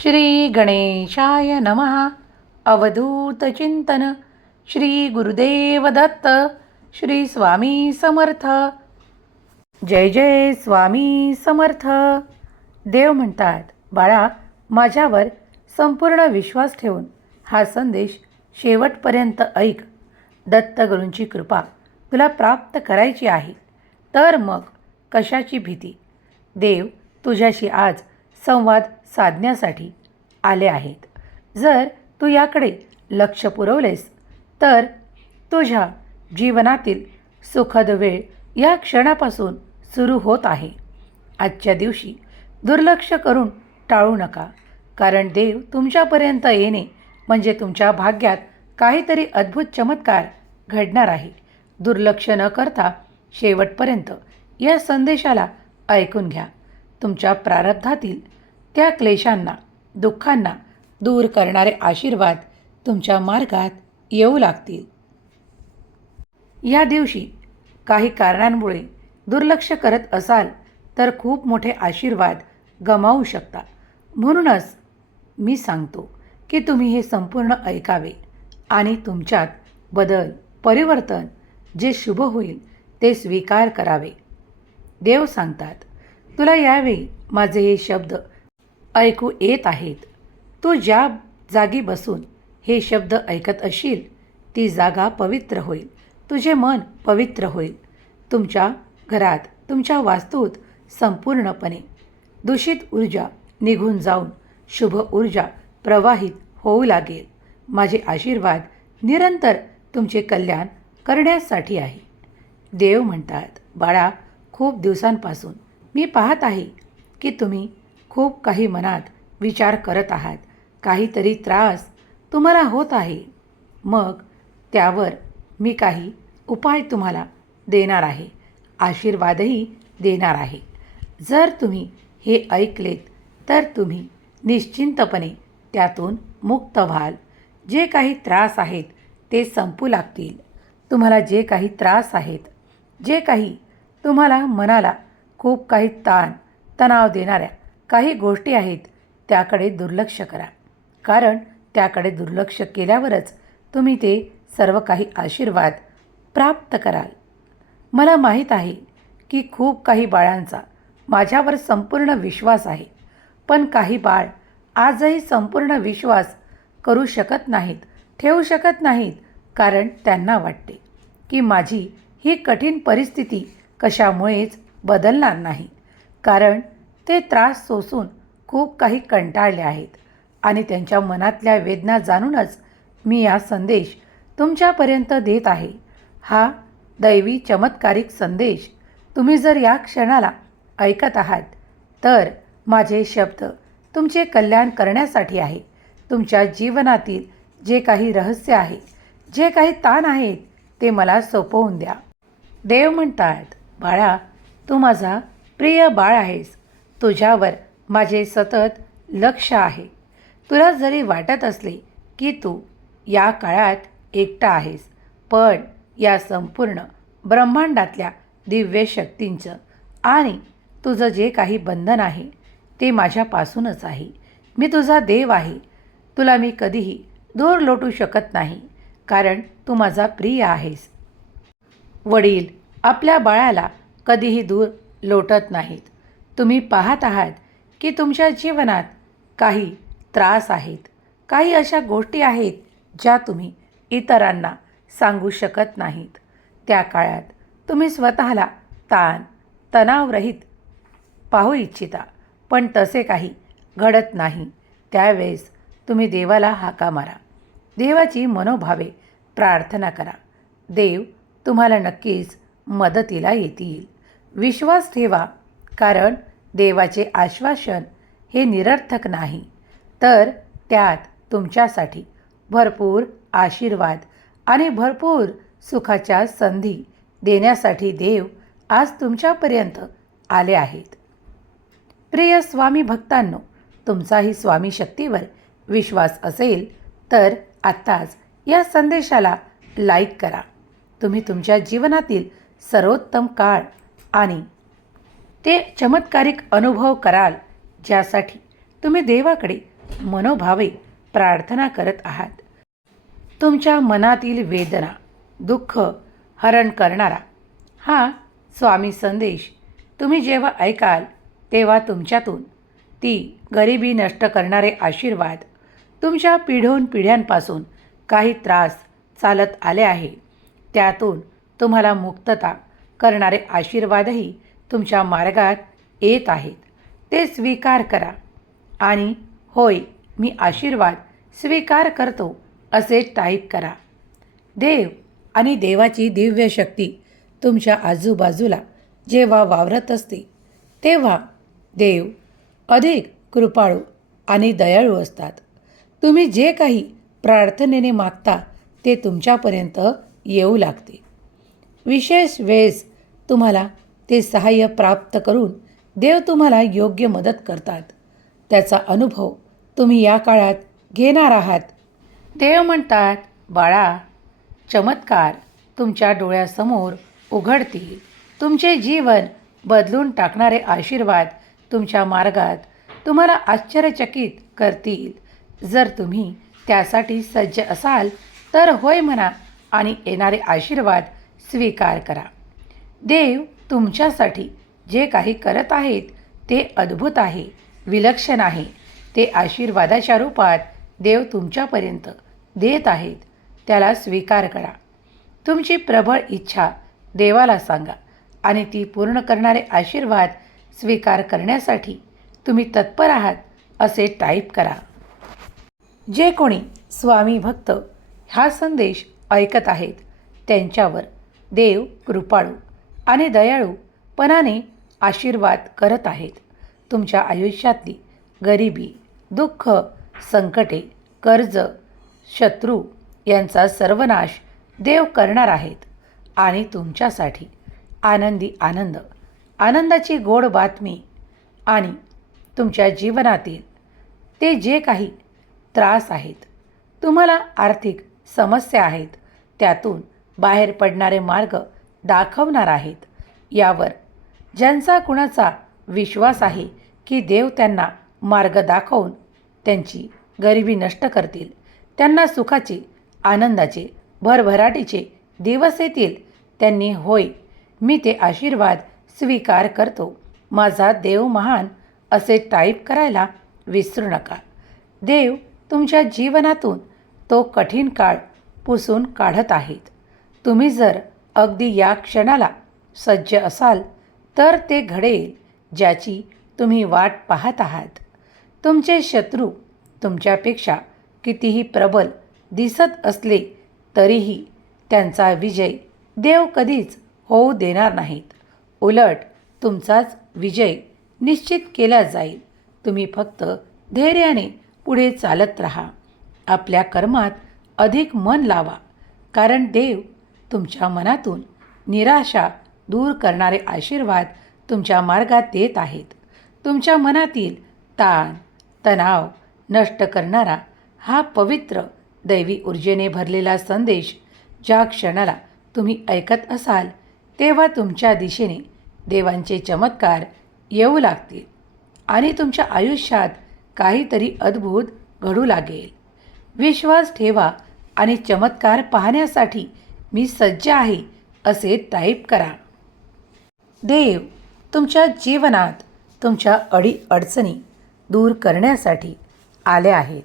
श्री गणेशाय नमः। अवधूत चिंतन। श्री गुरुदेव दत्त श्री स्वामी समर्थ। जय जय स्वामी समर्थ। देव म्हणतात बाळा माझ्यावर संपूर्ण विश्वास ठेवून हा संदेश शेवटपर्यंत ऐक. दत्तगुरूंची कृपा तुला प्राप्त करायची आहे. तर मग कशाची भीती? देव तुझ्याशी आज संवाद साधण्यासाठी आले आहेत. जर तू याकडे लक्ष पुरवलेस तर तुझ्या जीवनातील सुखद वेळ या क्षणापासून सुरू होत आहे. आजच्या दिवशी दुर्लक्ष करून टाळू नका कारण देव तुमच्यापर्यंत येणे म्हणजे तुमच्या भाग्यात काहीतरी अद्भुत चमत्कार घडणार आहे. दुर्लक्ष न करता शेवटपर्यंत या संदेशाला ऐकून घ्या. तुमच्या प्रारब्धातील त्या क्लेशांना दुःखांना दूर करणारे आशीर्वाद तुमच्या मार्गात येऊ लागतील. या दिवशी काही कारणांमुळे दुर्लक्ष करत असाल तर खूप मोठे आशीर्वाद गमावू शकता. म्हणूनच मी सांगतो की तुम्ही हे संपूर्ण ऐकावे आणि तुमच्यात बदल परिवर्तन जे शुभ होईल ते स्वीकार करावे. देव सांगतात तुला यावेळी माझे हे शब्द ऐकू येत आहेत. तू ज्या जागी बसून हे शब्द ऐकत असशील ती जागा पवित्र होईल. तुझे मन पवित्र होईल. तुमच्या घरात तुमच्या वास्तूत संपूर्णपणे दूषित ऊर्जा निघून जाऊन शुभ ऊर्जा प्रवाहित होऊ लागेल. माझे आशीर्वाद निरंतर तुमचे कल्याण करण्यासाठी आहे. देव म्हणतात बाळा खूप दिवसांपासून मी पाहत आहे की तुम्ही खूप काही मनात विचार करत आहात. काहीतरी त्रास तुम्हाला होत आहे. मग त्यावर मी काही उपाय तुम्हाला देणार आहे. आशीर्वादही देणार आहे. जर तुम्ही हे ऐकलेत तर तुम्ही निश्चिंतपणे त्यातून मुक्त व्हाल. जे काही त्रास आहेत ते संपू लागतील. तुम्हाला जे काही त्रास आहेत जे काही तुम्हाला मनाला खूप काही ताण तणाव देणाऱ्या काही गोष्टी आहेत त्याकडे दुर्लक्ष करा. कारण त्याकडे दुर्लक्ष केल्यावरच तुम्ही ते सर्व काही आशीर्वाद प्राप्त कराल. मला माहीत आहे की खूप काही बाळांचा माझ्यावर संपूर्ण विश्वास आहे पण काही बाळ आजही संपूर्ण विश्वास करू शकत नाहीत ठेवू शकत नाहीत कारण त्यांना वाटते की माझी ही कठीण परिस्थिती कशामुळेच बदलणार नाही. कारण ते त्रास सोसून खूप काही कंटाळले आहेत. आणि त्यांच्या मनातल्या वेदना जाणूनच मी हा संदेश तुमच्यापर्यंत देत आहे. हा दैवी चमत्कारिक संदेश तुम्ही जर या क्षणाला ऐकत आहात तर माझे शब्द तुमचे कल्याण करण्यासाठी आहे. तुमच्या जीवनातील जे काही रहस्य आहे जे काही ताण आहेत ते मला सोपवून द्या. देव म्हणतात बाळा तू माझा प्रिय बाळ आहेस. तुझ्यावर माझे सतत लक्ष आहे. तुला जरी वाटत असले की तू या काळात एकटा आहेस पण या संपूर्ण ब्रह्मांडातल्या दिव्य शक्तींचं आणि तुझं जे काही बंधन आहे ते माझ्यापासूनच आहे. मी तुझा देव आहे. तुला मी कधीही दूर लोटू शकत नाही कारण तू माझा प्रिय आहेस. वडील आपल्या बाळाला कधीही दूर लोटत नाहीत. तुम्ही पाहत आहात की तुमच्या जीवनात काही त्रास आहेत काही अशा गोष्टी आहेत ज्या तुम्ही इतरांना सांगू शकत नाहीत. त्या काळात तुम्ही स्वतःला ताण तणावरहित पाहू इच्छिता पण तसे काही घडत नाही. त्यावेळेस तुम्ही देवाला हाका मारा. देवाची मनोभावे प्रार्थना करा. देव तुम्हाला नक्कीच मदतीला येतील. विश्वास ठेवा कारण देवाचे आश्वासन हे निरर्थक नाही. तर त्यात तुमच्यासाठी भरपूर आशीर्वाद आणि भरपूर सुखाच्या संधी देण्यासाठी देव आज तुमच्यापर्यंत आले आहेत. प्रिय स्वामी भक्तांनो तुमचाही स्वामी शक्तीवर विश्वास असेल तर आत्ताच या संदेशाला लाईक करा. तुम्ही तुमच्या जीवनातील सर्वोत्तम काळ आणि ते चमत्कारिक अनुभव कराल ज्यासाठी तुम्ही देवाकडे मनोभावे प्रार्थना करत आहात. तुमच्या मनातील वेदना दुःख हरण करणारा हा स्वामी संदेश तुम्ही जेव्हा ऐकाल तेव्हा तुमच्यातून ती गरिबी नष्ट करणारे आशीर्वाद तुमच्या पिढून पिढ्यांपासून काही त्रास चालत आले आहे. त्यातून तुम्हाला मुक्तता करणारे आशीर्वादही तुमच्या मार्गात येत आहेत. ते स्वीकार करा. आणि होय मी आशीर्वाद स्वीकार करतो असे टाईप करा. देव आणि देवाची दिव्य शक्ती तुमच्या आजूबाजूला जेव्हा वावरत असते तेव्हा देव अधिक कृपाळू आणि दयाळू असतात. तुम्ही जे काही प्रार्थनेने मागता ते तुमच्यापर्यंत येऊ लागते. विशेष वेळेस तुम्हाला ते सहाय्य प्राप्त करून देव तुम्हाला योग्य मदत करतात. त्याचा अनुभव तुम्ही या काळात घेणार आहात. देव म्हणतात बाळा चमत्कार तुमच्या डोळ्यासमोर उघडतील. तुमचे जीवन बदलून टाकणारे आशीर्वाद तुमच्या मार्गात तुम्हाला आश्चर्यचकित करतील. जर तुम्ही त्यासाठी सज्ज असाल तर होय म्हणा आणि येणारे आशीर्वाद स्वीकार करा. देव तुमच्यासाठी जे काही करत आहेत ते अद्भुत आहे विलक्षण आहे. ते आशीर्वादाच्या रूपात देव तुमच्यापर्यंत देत आहेत. त्याला स्वीकार करा. तुमची प्रबळ इच्छा देवाला सांगा आणि ती पूर्ण करणारे आशीर्वाद स्वीकार करण्यासाठी तुम्ही तत्पर आहात असे टाईप करा. जे कोणी स्वामी भक्त हा संदेश ऐकत आहेत त्यांच्यावर देव कृपाळू. आणि दयाळूपणाने आशीर्वाद करत आहेत. तुमच्या आयुष्यातली गरिबी दुःख संकटे कर्ज शत्रू यांचा सर्वनाश देव करणार आहेत आणि तुमच्यासाठी आनंदी आनंद आनंदाची गोड बातमी आणि तुमच्या जीवनातील ते जे काही त्रास आहेत तुम्हाला आर्थिक समस्या आहेत त्यातून बाहेर पडणारे मार्ग दाखवणार आहेत. यावर ज्यांचा कुणाचा विश्वास आहे की देव त्यांना मार्ग दाखवून त्यांची गरिबी नष्ट करतील त्यांना सुखाचे आनंदाचे भरभराटीचे दिवस येतील त्यांनी होय मी ते आशीर्वाद स्वीकार करतो. माझा देव महान असे टाईप करायला विसरू नका. देव तुमच्या जीवनातून तो कठीण काळ पुसून काढत आहेत. तुम्ही जर अगदी या क्षणाला सज्ज असाल तर ते घडेल ज्याची तुम्ही वाट पाहत आहात. तुमचे शत्रू तुमच्यापेक्षा कितीही प्रबल दिसत असले तरीही त्यांचा विजय देव कधीच होऊ देणार नाहीत. उलट तुमचाच विजय निश्चित केला जाईल. तुम्ही फक्त धैर्याने पुढे चालत राहा. आपल्या कर्मात अधिक मन लावा कारण देव तुमच्या मनातून निराशा दूर करणारे आशीर्वाद तुमच्या मार्गात देत आहेत. तुमच्या मनातील ताण तणाव नष्ट करणारा हा पवित्र दैवी ऊर्जेने भरलेला संदेश ज्या क्षणाला तुम्ही ऐकत असाल तेव्हा तुमच्या दिशेने देवांचे चमत्कार येऊ लागतील आणि तुमच्या आयुष्यात काहीतरी अद्भुत घडू लागेल. विश्वास ठेवा आणि चमत्कार पाहण्यासाठी मी सज्ज आहे असे टाईप करा. देव तुमच्या जीवनात तुमच्या अडी अडचणी दूर करण्यासाठी आले आहेत.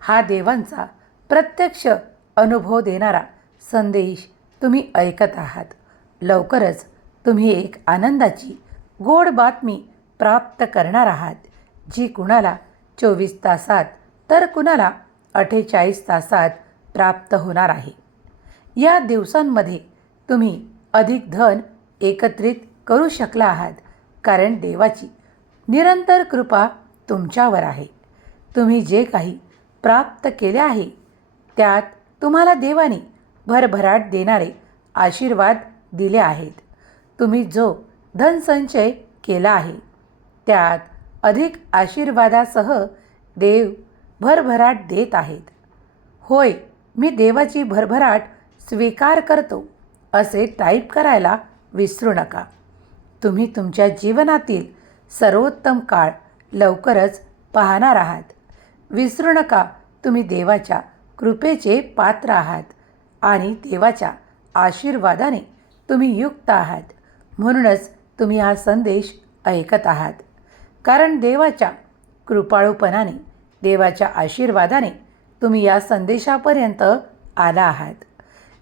हा देवांचा प्रत्यक्ष अनुभव देणारा संदेश तुम्ही ऐकत आहात. लवकरच तुम्ही एक आनंदाची गोड बातमी प्राप्त करणार आहात जी कुणाला चोवीस तासात तर कुणाला अठ्ठेचाळीस तासात प्राप्त होणार आहे. या दिवसांमध्ये तुम्ही अधिक धन एकत्रित करू शकला आहात कारण देवाची निरंतर कृपा तुमच्यावर आहे. तुम्ही जे काही प्राप्त केले आहे त्यात तुम्हाला देवाने भरभराट देणारे आशीर्वाद दिले आहेत. तुम्ही जो धनसंचय केला आहे त्यात अधिक आशीर्वादासह देव भरभराट देत आहेत. होय मी देवाची भरभराट स्वीकार करतो असे टाईप करायला विसरू नका. तुम्ही तुमच्या जीवनातील सर्वोत्तम काळ लवकरच पाहणार आहात. विसरू नका तुम्ही देवाच्या कृपेचे पात्र आहात आणि देवाच्या आशीर्वादाने तुम्ही युक्त आहात. म्हणूनच तुम्ही हा संदेश ऐकत आहात. कारण देवाच्या कृपाळूपणाने देवाच्या आशीर्वादाने तुम्ही या संदेशापर्यंत आला आहात.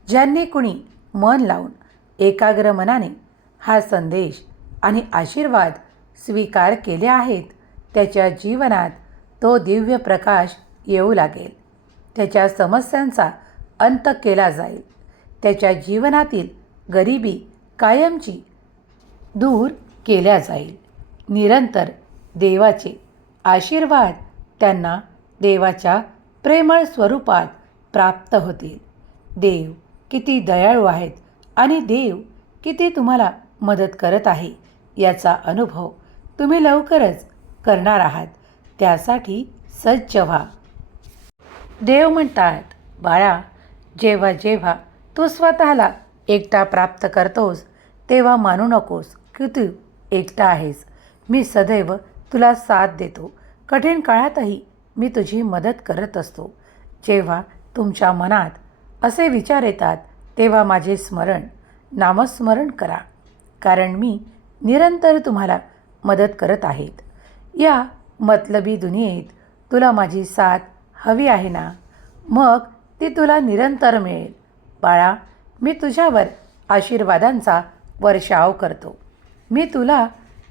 ज्यांनी कुणी मन लावून एकाग्र मनाने हा संदेश आणि आशीर्वाद स्वीकार केले आहेत त्याच्या जीवनात तो दिव्य प्रकाश येऊ लागेल. त्याच्या समस्यांचा अंत केला जाईल. त्याच्या जीवनातील गरिबी कायमची दूर केल्या जाईल. निरंतर देवाचे आशीर्वाद त्यांना देवाच्या प्रेमळ स्वरूपात प्राप्त होतील. देव किती दयाळू आहेत आणि देव किती तुम्हाला मदत करत आहे याचा अनुभव तुम्ही लवकरच करणार आहात. त्यासाठी सज्ज व्हा. देव म्हणतात बाळा जेव्हा जेव्हा तू स्वतःला एकटा प्राप्त करतोस तेव्हा मानू नकोस की तू एकटा आहेस. मी सदैव तुला साथ देतो. कठीण काळातही मी तुझी मदत करत असतो. जेव्हा तुमच्या मनात असे विचार येतात तेव्हा माझे स्मरण नामस्मरण करा. कारण मी निरंतर तुम्हाला मदत करत आहेत. या मतलबी दुनियेत तुला माझी साथ हवी आहे ना? मग ती तुला निरंतर मिळेल. बाळा मी तुझ्यावर आशीर्वादांचा वर्षाव करतो. मी तुला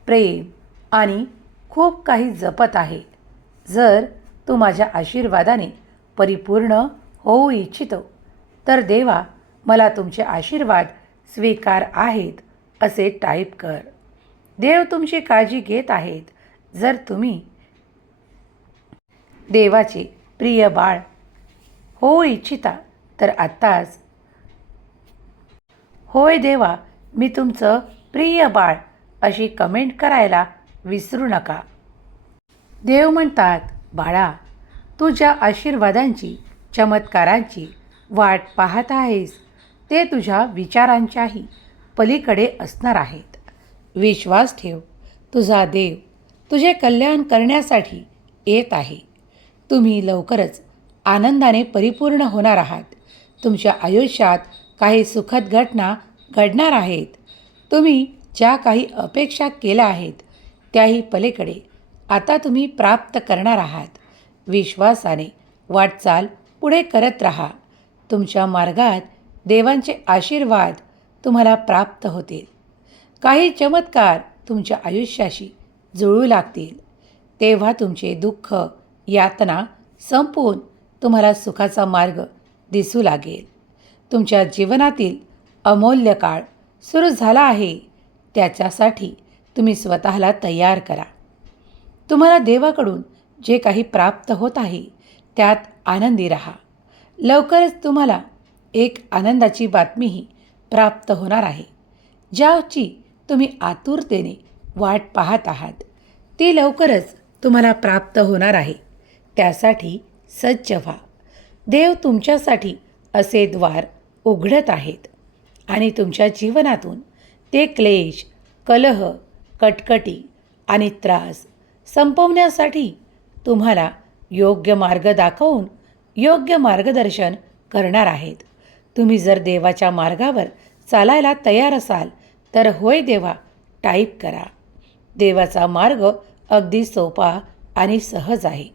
प्रेम आणि खूप काही जपत आहे. जर तू माझ्या आशीर्वादाने परिपूर्ण होऊ इच्छितो तर देवा मला तुमचे आशीर्वाद स्वीकार आहेत असे टाईप कर. देव तुमची काळजी घेत आहेत जर तुम्ही देवाचे प्रिय बाळ होऊ इच्छिता तर आत्ताच होय देवा मी तुमचं प्रिय बाळ अशी कमेंट करायला विसरू नका. देव म्हणतात बाळा तुझ्या आशीर्वादांची चमत्कारांची वाट पाहत आहेस ते तुझ्या विचारांच्याही पलीकडे असणार आहेत. विश्वास ठेव तुझा देव तुझे कल्याण करण्यासाठी येत आहे. तुम्ही लवकरच आनंदाने परिपूर्ण होणार आहात. तुमच्या आयुष्यात काही सुखद घटना घडणार आहेत. तुम्ही ज्या काही अपेक्षा केल्या आहेत त्याही पलीकडे आता तुम्ही प्राप्त करणार आहात. विश्वासाने वाटचाल पुढे करत राहा. तुमच्या मार्गात देवांचे आशीर्वाद तुम्हाला प्राप्त होतील. काही चमत्कार तुमच्या आयुष्याशी जुळू लागतील. तेव्हा तुमचे दुःख यातना संपून तुम्हाला सुखाचा मार्ग दिसू लागेल. तुमच्या जीवनातील अमूल्य काळ सुरू झाला आहे. त्याच्यासाठी तुम्ही स्वतःला तयार करा. तुम्हाला देवाकडून जे काही प्राप्त होत आहे त्यात आनंदी रहा. लवकरच तुम्हाला एक आनंदाची बातमीही प्राप्त होणार आहे ज्याची तुम्ही आतुरतेने वाट पाहत आहात. ती लवकरच तुम्हाला प्राप्त होणार आहे. त्यासाठी सज्ज व्हा. देव तुमच्यासाठी असे द्वार उघडत आहेत आणि तुमच्या जीवनातून ते क्लेश कलह कटकटी आणि त्रास संपवण्यासाठी तुम्हाला योग्य मार्ग दाखवून योग्य मार्गदर्शन करणार आहेत. तुम्ही जर देवाच्या मार्गावर चालायला तयार असाल तर होय देवा टाईप करा. देवाचा मार्ग अगदी सोपा आणि सहज आहे.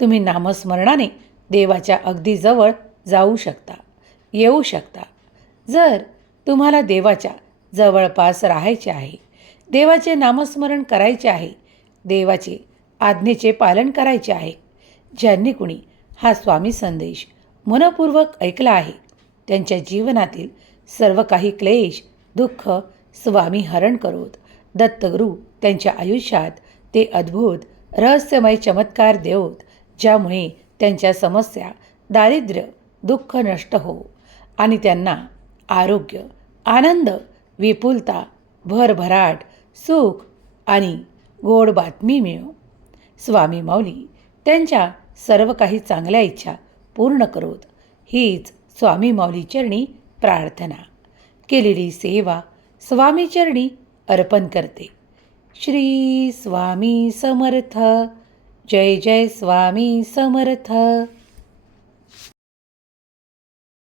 तुम्ही नामस्मरणाने देवाच्या अगदी जवळ जाऊ शकता येऊ शकता. जर तुम्हाला देवाच्या जवळपास राहायचे आहे देवाचे नामस्मरण करायचे आहे देवाचे आज्ञेचे पालन करायचे आहे ज्यांनी कुणी हा स्वामी संदेश मनपूर्वक ऐकला आहे. त्यांच्या जीवनातील सर्व काही क्लेश दुःख स्वामी हरण करोत. दत्तगुरू त्यांच्या आयुष्यात ते अद्भुत रहस्यमय चमत्कार देवत ज्यामुळे त्यांच्या समस्या दारिद्र्य दुःख नष्ट हो आणि त्यांना आरोग्य आनंद विपुलता भरभराट सुख आणि गोड बातमी मिळो. स्वामी माऊली त्यांच्या सर्व काही चांगल्या इच्छा पूर्ण करोत. हीच स्वामी माऊलीचरणी प्रार्थना. केलेली सेवा स्वामीचरणी अर्पण करते. श्री स्वामी समर्थ. जय जय स्वामी समर्थ.